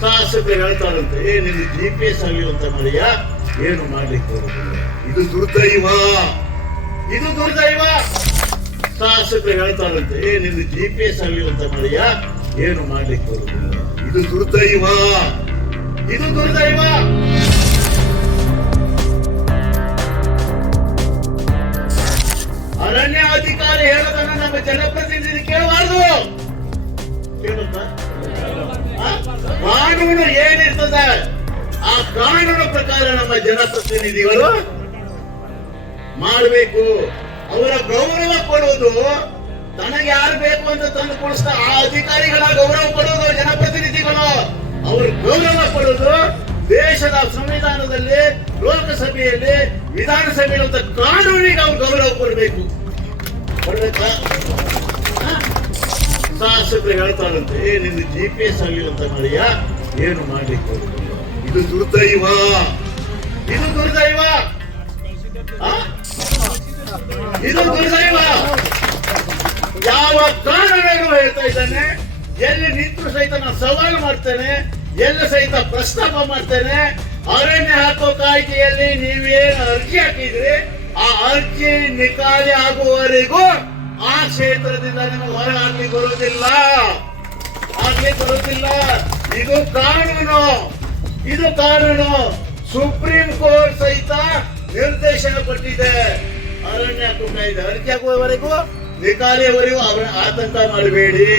ಶಾಸಕರು ಹೇಳ್ತಾರಂತೆ, ನಿನ್ನ GPS ಅಲ್ಲಿರುವಂತ ಮಳೆಯ ಏನು ಮಾಡ್ಲಿಕ್ಕೆ ಹೋಗುದಿಲ್ಲ. ಇದು ದುರ್ದೈವ, ಇದು ದುರ್ದೈವ. ಶಾಸಕರು ಹೇಳ್ತಾರಂತೆ, ನಿನ್ನ GPS ಅಲ್ಲಿರುವಂತ ಮಳೆಯ ಏನು ಮಾಡ್ಲಿಕ್ಕೆ ಹೋಗುದಿಲ್ಲ. ಇದು ದುರ್ದೈವ, ಇದು ದುರ್ದೈವ. ಅರಣ್ಯ ಅಧಿಕಾರಿ ಹೇಳೋದನ್ನ ನಮ್ಮ ಜನಪ್ರತಿನಿಧಿ ಕೇಳಬಾರ್ದು. ಕೇಳುತ್ತಾ? ಕಾನೂನು ಏನಿರ್ತದೆ ಆ ಕಾನೂನು ಪ್ರಕಾರ ನಮ್ಮ ಜನಪ್ರತಿನಿಧಿಗಳು ಮಾಡಬೇಕು. ಅವರ ಗೌರವ ಕೊಡುವುದು, ತನಗೆ ಯಾರು ಬೇಕು ಅಂತ ತಂದು ಕೊಡಿಸ್ತಾ ಆ ಅಧಿಕಾರಿಗಳ ಗೌರವ ಕೊಡುವುದು ಜನಪ್ರತಿನಿಧಿಗಳು. ಅವರು ಗೌರವ ಕೊಡುವುದು ದೇಶದ ಸಂವಿಧಾನದಲ್ಲಿ, ಲೋಕಸಭೆಯಲ್ಲಿ, ವಿಧಾನಸಭೆಯಲ್ಲಿ ಕಾನೂನಿಗೆ ಅವ್ರು ಗೌರವ ಕೊಡಬೇಕು. ಕೊಡ್ಬೇಕಾ? ಶಾಸಕರು ಹೇಳ್ತಾರಂತೆ, ನಿನ್ನ GPS ಅಲ್ಲಿರುವಂತ ಮಳೆಯ ಏನು ಮಾಡ್ಲಿಕ್ಕೆ ಹೋಗುದಿಲ್ಲ. ಇದು ದುರ್ದೈವ, ಇದು ದುರ್ದೈವ, ಇದು ದುರ್ದೈವ. ಯಾವ ಕಾನೂನು ಹೇಳ್ತಾ ಇದ್ದಾನೆ, ಎಲ್ಲಿ ನಿಂತರೂ ಸಹಿತ ನಾನು ಸವಾಲು ಮಾಡ್ತೇನೆ, ಎಲ್ಲ ಸಹಿತ ಪ್ರಸ್ತಾಪ ಮಾಡ್ತೇನೆ. ಅರಣ್ಯ ಹಕ್ಕು ಕಾಯ್ದೆಯಲ್ಲಿ ನೀವೇನು ಅರ್ಜಿ ಹಾಕಿದ್ರಿ, ಆ ಅರ್ಜಿ ನಿಕಾಲಿ ಆಗುವವರೆಗೂ ಆ ಕ್ಷೇತ್ರದಿಂದ ನಿಮಗೆ ಹೊರಗಾಗ್ಲಿಕ್ಕೆ ಬರುವುದಿಲ್ಲ, ಆಗ್ಲಿಕ್ಕೆ ಬರುವುದಿಲ್ಲ. ಇದು ಕಾನೂನು, ಇದು ಕಾನೂನು. ಸುಪ್ರೀಂ ಕೋರ್ಟ್ ಸಹಿತ ನಿರ್ದೇಶನ ಕೊಟ್ಟಿದೆ. ಅರಣ್ಯ ಹಕ್ಕು ಕಾಯ್ದೆ ಅರ್ಜಿ ಹಾಕುವವರೆಗೂ, ನಿಕಾಲಿಯವರೆಗೂ ಆತಂಕ ಮಾಡಬೇಡಿ.